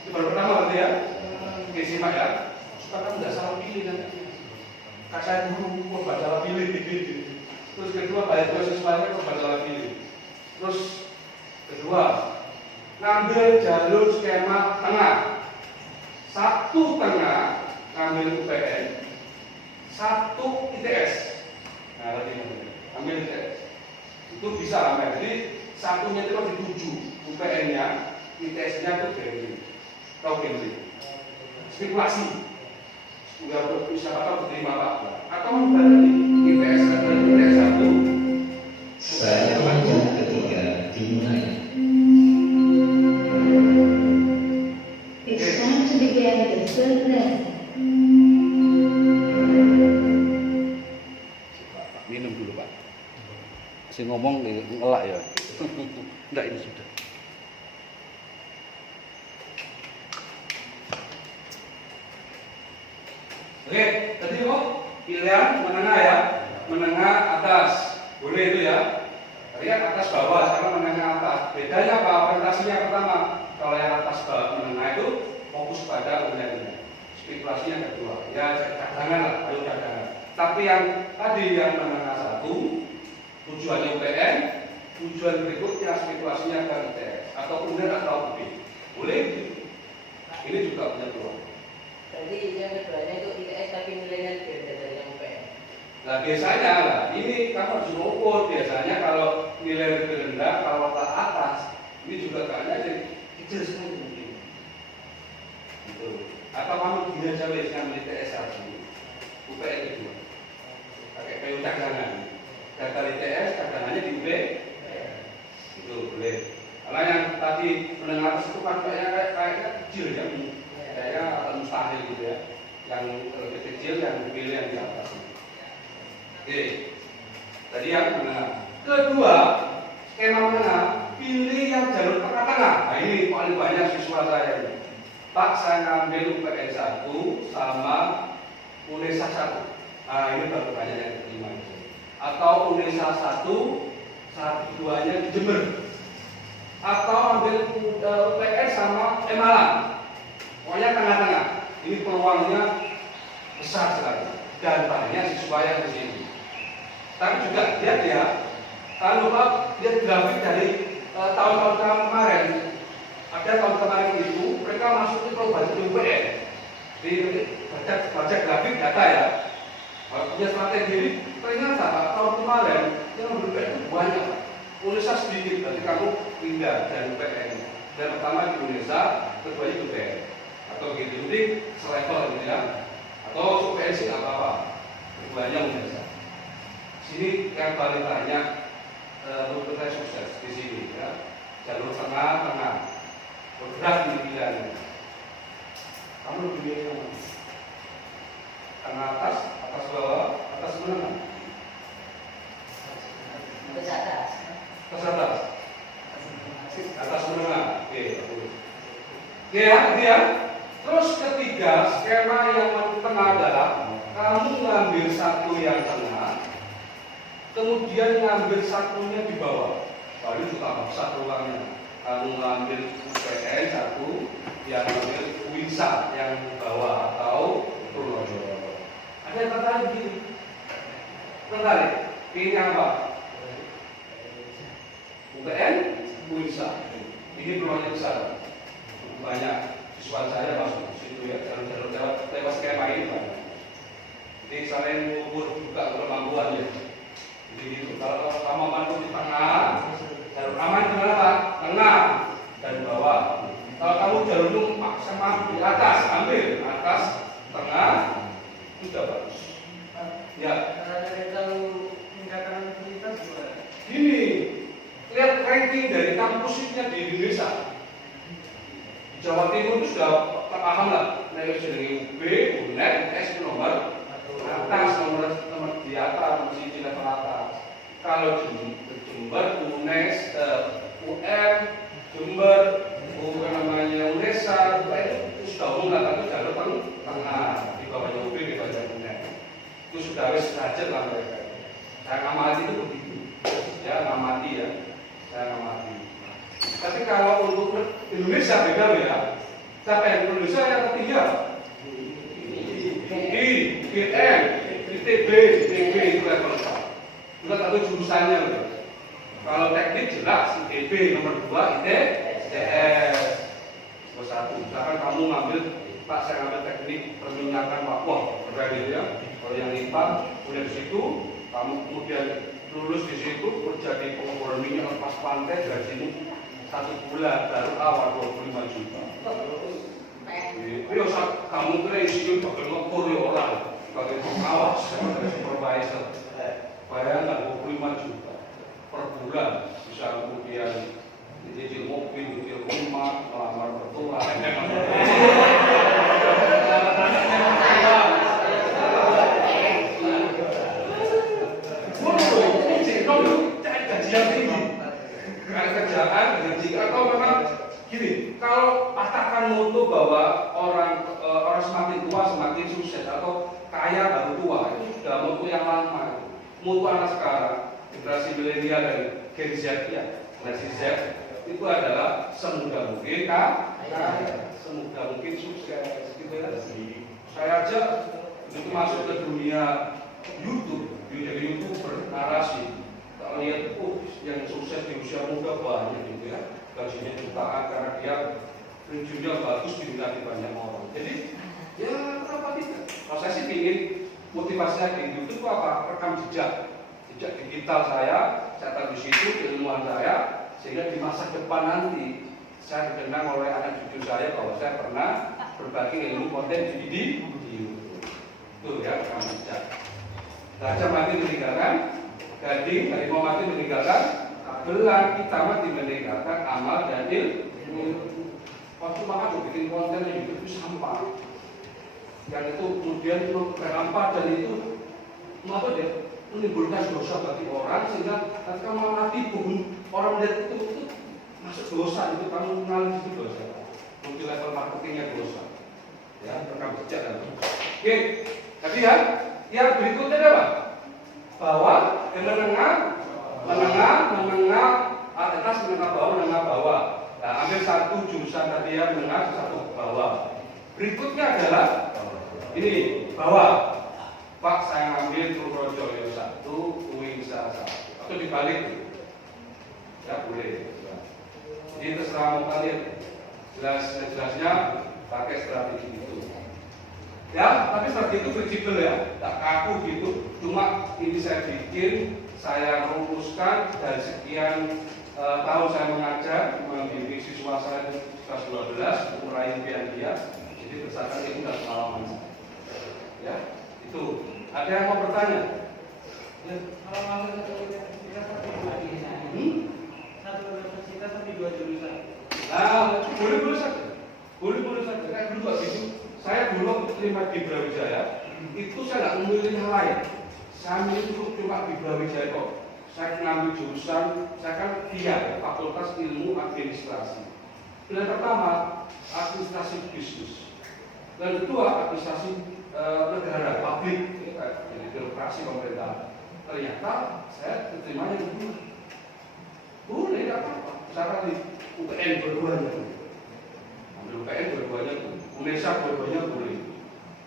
Itu baru pertama nanti ya. Oke simak ya. Supaya kamu tidak salah pilih nanti. Kakak guru kok baca salah pilih. Terus kedua banyak dua siswanya kok baca salah pilih. ngambil jalur skema tengah. Satu tengah ngambil UPN, satu ITS. Nah, lagi ambil ITS. Itu bisa ambil. Jadi satunya itu masih 7, UPN-nya, ITS-nya itu dari tahu gini. Spekulasi. Enggak bisa apa diterima Pak. Atau berarti ITS satu. Saya lanjut ketiga dimulai. It's time to begin the third lesson. Minum dulu Pak. Si ngomong ngelak ya. Enggak, ini sudah. Oke, tadi kok pilihan menengah ya, menengah atas, boleh itu ya. Lihat atas bawah, sama menengah atas. Bedanya apa? Orientasinya pertama, kalau yang atas bawah menengah itu fokus pada unit-unit. Spekulasi yang kedua, ya cadangan lah, ayo cadangan. Tapi yang tadi yang menengah satu, tujuannya UPN, tujuan berikutnya spekulasinya ke ITS atau unit atau UB. Boleh gitu. Ini juga punya peluang. Berarti yang keduanya itu ITS tapi nilainya beda dari yang UPN. Nah biasanya lah, ini kamu harus mengukur. Biasanya kalau nilai lebih rendah, kalau ke atas, ini juga kayaknya jadi kecil sekali mungkin. Gitu. Atau kamu gini aja wes ngambil ITS 1, UPN kedua. Pakai PU cadangan. Gagal ITS, cadangannya di UB. Itu boleh. Karena yang tadi menengah atas itu kan kayaknya kecil ya, kayaknya mustahil gitu ya. Yang lebih kecil yang dipilih yang di atas. Oke, tadi yang menengah. Kedua, skema menengah, pilih yang jalur tengah-tengah. Nah ini paling banyak siswa saya ini. Pak, saya ngambil UPN 1 sama UNESA 1. Nah ini baru banyak yang terima. Atau UNESA 1, 1-2-nya di Jember. Atau ambil UPN sama Malang. Pokoknya tengah-tengah. Ini peluangnya besar sekali. Dan banyak siswa yang di sini. Tapi juga lihat ya, kalau Pak lihat grafik dari tahun-tahun kemarin, ada tahun kemarin itu mereka masuk ke program UPN. Di baca grafik data ya. Kalau punya strategi ini, ternyata Pak, tahun kemarin yang UPN itu banyak. Indonesia sedikit, berarti kamu pindah dari UPN. Dan pertama di Indonesia, kedua di UPN. Atau begitu, jadi selevel gitu ya. Atau UPN sih nggak apa-apa, keduanya Indonesia. Sini yang paling banyak menurut saya sukses di sini ya, jalur tengah-tengah bergerak di pilihannya. Kamu lebih milih yang mana? Tengah atas, atas bawah, atas menengah? Atas atas. Atas atas, atas menengah. Oke, ya, ya. Terus ketiga, skema yang tengah adalah kamu ngambil satu yang tengah, kemudian ngambil satunya di bawah. Baru juga besar peluangnya. Kamu ngambil UPN 1, yang ngambil WINSA yang di bawah atau Purworejo. Ada yang tertarik begini? Tertarik? Ini apa? UPN, WINSA. Ini peluangnya besar. Banyak siswa saya masuk ke situ ya, jalur-jalur lewat skema ini banyak. Jadi selain mengukur juga kemampuan ya. Jadi gitu. Kalau kamu mampu di tengah, jalur aman di mana Pak? Tengah dan bawah. Kalau kamu jalur maksimum di atas, ambil atas, tengah, sudah bagus. Ya. Kalau meningkatkan aktivitas gimana? Gini, lihat ranking dari kampusnya di Indonesia. Di Jawa Timur itu sudah paham lah. Nilai jenenge UB, UNED, UTS nomor atas, nomor di atas, nomor level atas. Kalau di Jember, UNES, UM, Jember, UNESA, itu sudah umum lah, itu jalur tengah, di bawahnya UB, di bawahnya UNED. Itu sudah wis derajat lah mereka. Saya ngamati itu begitu, ya ngamati ya, saya ngamati. Tapi kalau untuk Indonesia beda ya. Siapa yang Indonesia yang ketiga? ITM, ITB itu level 1. Juga satu jurusannya. Kalau teknik jelas ITB nomor 2, ITS CS satu. Misalkan kamu ngambil, Pak saya ngambil teknik perminyakan Papua, berbeda ya. Kalau yang IPA, udah di situ, kamu kemudian lulus di situ, kerja di pengeboran minyak lepas pantai, gajimu 1 bulan baru awal 25 juta. Iya, kamu kira insinyur pakai ngekur ya orang, pakai pengawas, pakai supervisor. Bayangkan 25 juta per bulan, bisa kemudian jadi mobil, jadi rumah, melamar mertua. Kerjaan, gaji, atau memang gini, kalau patakan mutu bahwa orang semakin tua semakin sukses atau kaya baru tua, itu sudah mutu yang lama. Mutu anak sekarang, generasi milenial dan Gen Z ya, generasi Z itu adalah semudah mungkin kaya, semudah mungkin sukses, gitu ya. Saya aja itu masuk ke dunia YouTube, jadi YouTuber, narasi. Kalau lihat, yang sukses di usia muda banyak gitu ya, gajinya jutaan karena dia reviewnya bagus diminati banyak orang. Jadi ya kenapa tidak? Kalau saya sih ingin motivasinya di YouTube itu apa? Rekam jejak digital saya catat di situ keilmuan saya, sehingga di masa depan nanti saya dikenang oleh anak cucu saya bahwa saya pernah berbagi ilmu konten di YouTube. Itu ya rekam jejak. Gajah mati meninggalkan gading, harimau mati meninggalkan belang, kita mati meninggalkan amal dan ilmu. Waktu makan bikin konten yang itu sampah, yang itu kemudian merampah dan itu apa dia menimbulkan dosa bagi orang, sehingga ketika mau mati pun orang melihat itu masuk dosa, itu kamu mengalami itu dosa. Mungkin level marketingnya dosa. Ya, rekam jejak dan oke, tadi ya, yang berikutnya apa? Bahwa menengah atas, menengah bawah. Nah, ambil satu jurusan tadi yang menengah, satu bawah. Berikutnya adalah ini bawah. Pak saya ngambil Purworejo 1, Uwingsa 1, atau dibalik, ya boleh. Jadi terserah mau kalian. Jelasnya pakai strategi itu. Ya, tapi strategi itu fleksibel ya, tak kaku gitu. Cuma ini saya bikin, saya rumuskan dari sekian tahun saya mengajar, membimbing siswa saya kelas 12 untuk meraih impian dia. Jadi berdasarkan itu dan pengalaman saya. Ya, itu. Ada yang mau bertanya? Ya, kalau masuk satu universitas tapi 2 jurusan. Nah, boleh saja. Boleh saja. Kayak dulu gitu. Saya dulu terima di Brawijaya, itu saya nggak memilih yang lain. Saya milih cuma di Brawijaya kok. Saya ngambil jurusan, saya kan Fakultas Ilmu Administrasi. Pilihan pertama, administrasi bisnis. Dan kedua, administrasi negara, publik, jadi birokrasi pemerintah. Ternyata saya diterima yang kedua. Boleh, tidak apa-apa. Misalkan di UPN dua-duanya. Ambil UPN dua-duanya, UNESA dua-duanya boleh.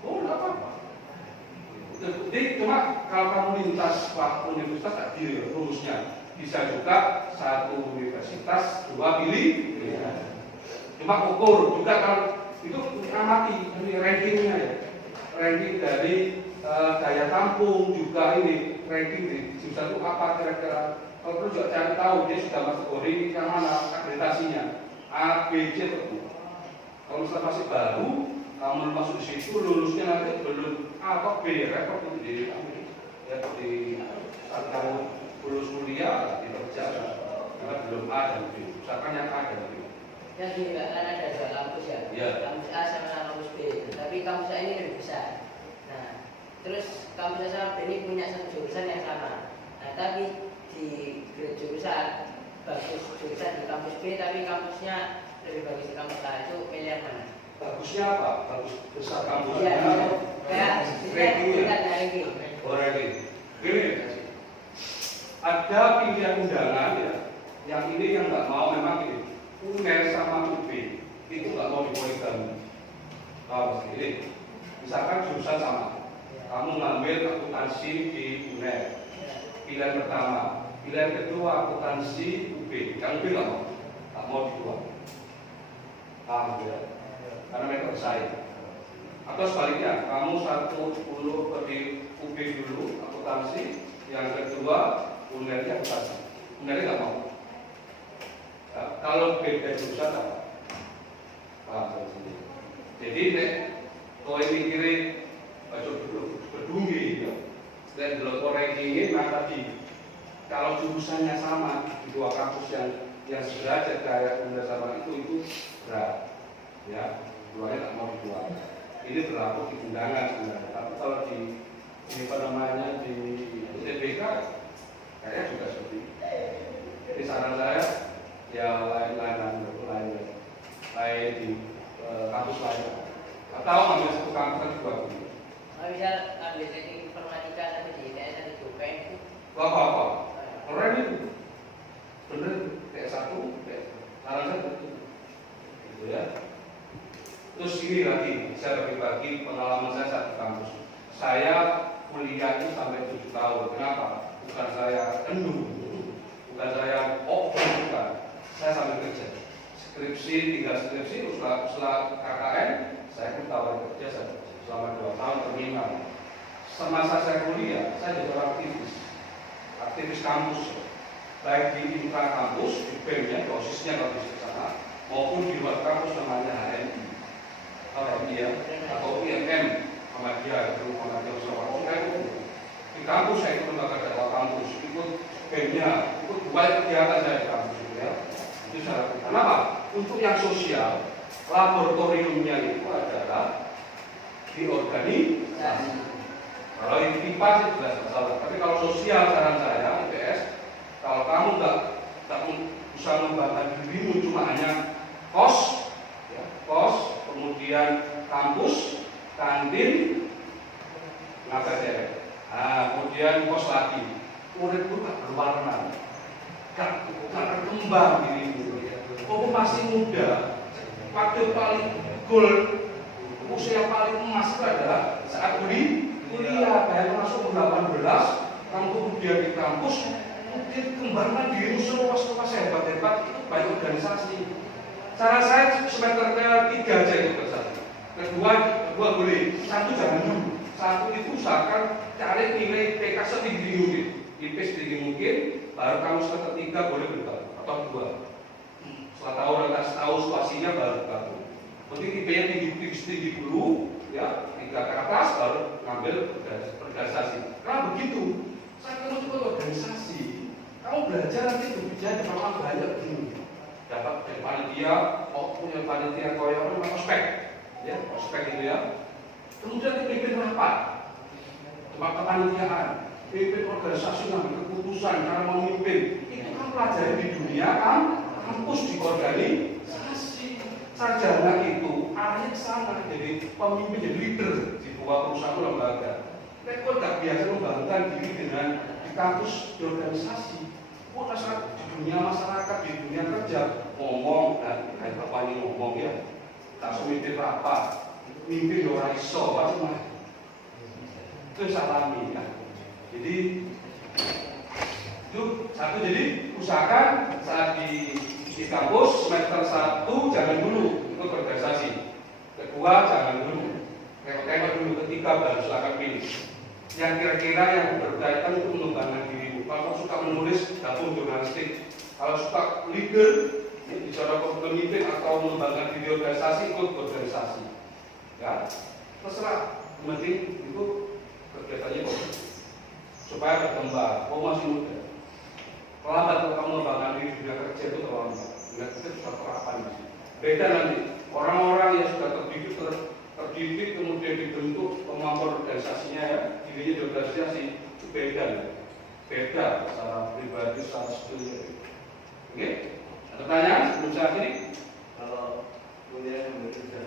Oh, tidak apa-apa. Jadi cuma kalau kamu lintas universitas tak pilih rumusnya. Bisa juga satu universitas, 2 pilih. Cuma ukur juga kalau itu amati ini rankingnya ya. Ranking dari daya tampung juga ini ranking di jurusan itu apa kira-kira. Kalau perlu juga cari tahu dia sudah masuk kategori yang mana akreditasinya A, B, C atau kalau misalnya masih baru, kamu masuk di situ lulusnya nanti belum A atau B, repot itu di saat kamu lulus kuliah di kerja karena belum A dan B. Misalkan yang A dan B. Ya juga kan ada 2 kampus ya. Ya. Kampus A sama kampus B. Tapi kampus A ini lebih besar. Nah, terus kampus A sama B ini punya satu jurusan yang sama. Nah, tapi di jurusan bagus jurusan di kampus B, tapi kampusnya lebih bagus di kampus A, itu pilih yang mana? Bagusnya apa? Bagus besar kampusnya. Iya, kayak ranking. Ranking. Gini, ada pilihan undangan ya. Yang ini yang nggak mau memang ini. UNER sama UB itu nggak mau dipoligami. Ini, misalkan jurusan sama. Kamu ngambil akuntansi di UNER. Pilihan pertama. Pilihan kedua akuntansi UB. Yang UB nggak mau. tak mau dibuang. Paham ya? Karena mereka bersaing. Atau sebaliknya, kamu 110 di UB dulu, akuntansi, yang kedua unernya akuntansi. Unernya nggak mau. Ya, kalau beda jurusan apa? Paham sendiri. Jadi kalau ini kiri baca dulu berdunggi, ya. Dan dulu ranking nah tadi kalau jurusannya sama di dua kampus yang sederajat kayak Unda sama itu berat, ya. Keluarnya tak mau dibuat. Ini berlaku di undangan sebenarnya. Tapi kalau di apa namanya di UTBK kayaknya juga seperti itu. Jadi saran saya ya lain di kampus lain atau ambil satu kampus di dua guru. Misal ambil teknik informatika tapi di ITS ada juga itu. Apa? Orang itu benar kayak satu, saran saya betul, gitu ya. Terus ini lagi, saya bagi-bagi pengalaman saya saat di kampus. Saya kuliah itu sampai 7 tahun. Kenapa? Bukan saya endul, bukan saya bukan. Saya sambil kerja. Tinggal skripsi, setelah KKN, saya pun tawarin kerja selama 2 tahun terminal. Semasa saya kuliah, saya jadi orang aktivis kampus, baik di intra kampus, di BEM-nya, OSIS-nya kalau di sana, maupun di luar kampus namanya HMI. Atau IMM Muhammadiyah di kampus saya ikut lembaga dakwah kampus, ikut BEM-nya, ikut buat kegiatan saya di kampus ya. Itu syarat. Kenapa? Untuk yang sosial, laboratoriumnya itu adalah di organisasi. Kalau ini IPA sih jelas masalah. Tapi kalau sosial saran saya IPS, kalau kamu nggak bisa membanggakan dirimu cuma hanya kos, kemudian kampus, kantin, ngapain kemudian kos lagi, murid itu gak berwarna, gak berkembang dirimu. Kamu masih muda, waktu paling gold, usia paling emas itu adalah saat kuliah, kayak masuk umur 18, kamu kemudian di kampus, kemudian kembangkan dirimu seluas hebat itu banyak organisasi. Cara saya semester ke-3 aja itu bersatu. Kedua boleh, satu jangan dulu. Satu itu usahakan cari nilai PK setinggi mungkin, IP setinggi mungkin, baru kamu semester ke-3 boleh bergabung atau 2. Setelah tahu situasinya baru bergabung. Penting IP-nya tinggi dulu, ya 3 ke atas baru ngambil organisasi. Karena begitu, saya kalau ikut organisasi, kamu belajar nanti berbicara sama banyak begini. Dapat dari panitia, punya panitia koyor, ospek, ya ospek itu ya. Kemudian pimpin rapat, tempat kepanitiaan, pimpin organisasi, ngambil keputusan, cara memimpin. Itu kan pelajari di dunia kan, kampus di organisasi. Sarjana itu arahnya ke sana, jadi pemimpin, jadi leader di sebuah perusahaan lembaga. Mereka tidak biasa membangun diri dengan di kampus di organisasi. Saat di dunia masyarakat, di dunia kerja ngomong dan kayak apa ini ngomong ya, tak mimpin rapat, mimpin orang iso, macam itu salami ya. Jadi itu satu, jadi usahakan saat di kampus semester 1 jangan dulu ikut organisasi, kedua jangan dulu, tengok dulu, ketiga baru silakan pilih yang kira-kira yang berkaitan untuk mengembangkan diri. Kalau suka menulis, gabung jurnalistik. Kalau suka leader, bicara pemimpin atau mengembangkan diri organisasi, ikut organisasi. Ya, terserah. Yang penting itu kegiatannya bagus. Supaya berkembang. Kau masih muda. Terlambat kalau kamu mengembangkan diri di dunia kerja itu terlambat. Dunia kerja sudah terapan. Beda nanti. Orang-orang yang sudah terdidik kemudian dibentuk kemampuan organisasinya ya, dirinya di organisasi itu beda. Beda secara pribadi, secara skill. Oke? Ada pertanyaan sebelum saya akhiri? Kalau kuliah yang berbeda,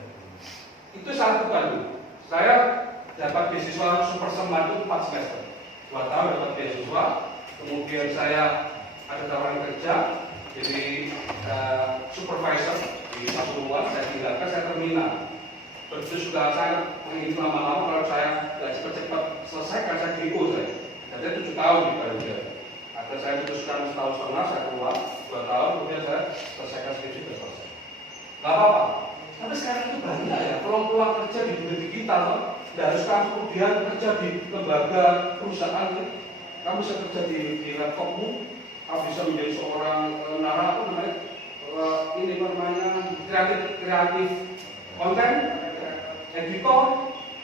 itu satu kali. Saya dapat beasiswa super seman itu 4 semester. 2 tahun dapat beasiswa. Kemudian saya ada tawaran kerja jadi supervisor di Pasuruan. Saya tinggalkan, saya terminal. Begitu sudah saya ingin lama-lama kalau saya tidak cepat-cepat selesaikan saya DO saya. Jadi 7 tahun di Garuda. Ada saya putuskan setahun setengah, saya keluar 2 tahun, kemudian saya selesaikan nggak apa-apa. Tapi sekarang itu banyak ya peluang-peluang kerja di dunia digital. Tidak harus kamu kemudian kerja di lembaga perusahaan. Kamu bisa kerja di laptopmu. Kamu bisa menjadi seorang kreatif konten, editor,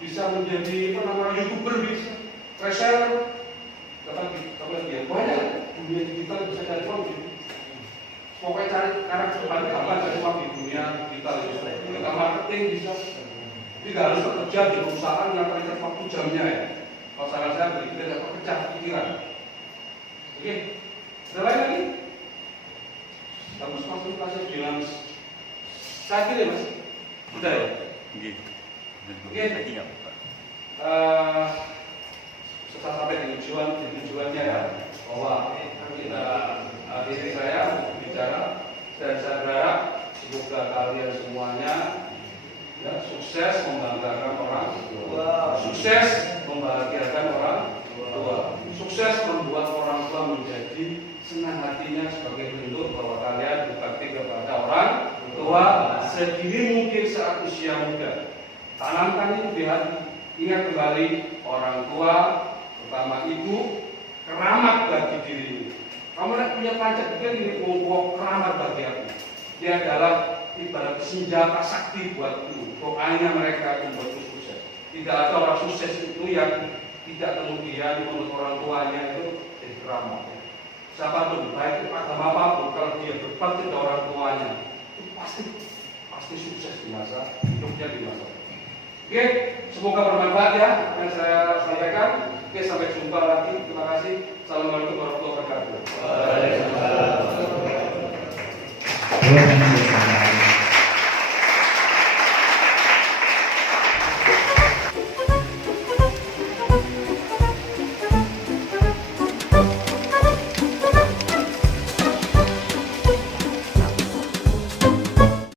bisa menjadi YouTuber, bisa reseller, banyak dunia digital bisa cari uang gitu. Pokoknya cari karena depan gampang cari uang di dunia digital itu. Kita marketing bisa. Jadi nggak harus bekerja di perusahaan yang terikat waktu jamnya ya. Kalau saran saya begitu tidak pecah pikiran. Oke, ada lain lagi? Bagus konsultasi dengan saya kira mas. Sudah ya. Oke. Setelah sampai di tujuannya ya, bahwa kita akhiri saya bicara dan saya berharap semoga kalian semuanya ya, sukses membanggakan orang tua, sukses membahagiakan orang tua, sukses membuat orang tua menjadi senang hatinya sebagai bentuk bahwa kalian berbakti kepada orang tua sedini mungkin saat usia muda. Tanamkan itu di hati. Ingat kembali orang tua, terutama ibu, keramat bagi dirimu. Kamu punya pajak pikir ini keramat bagi aku. Dia adalah ibarat senjata sakti buatku. Doanya mereka itu membuatku sukses. Tidak ada orang sukses itu yang tidak kemudian menurut orang tuanya itu jadi keramat. Siapapun, baik itu agama apapun, kalau dia berbakti kepada orang tuanya, itu pasti sukses di masa hidupnya di masa. Oke, semoga bermanfaat ya yang saya sampaikan. Oke, sampai jumpa lagi. Terima kasih. Assalamualaikum warahmatullahi wabarakatuh. Waalaikumsalam.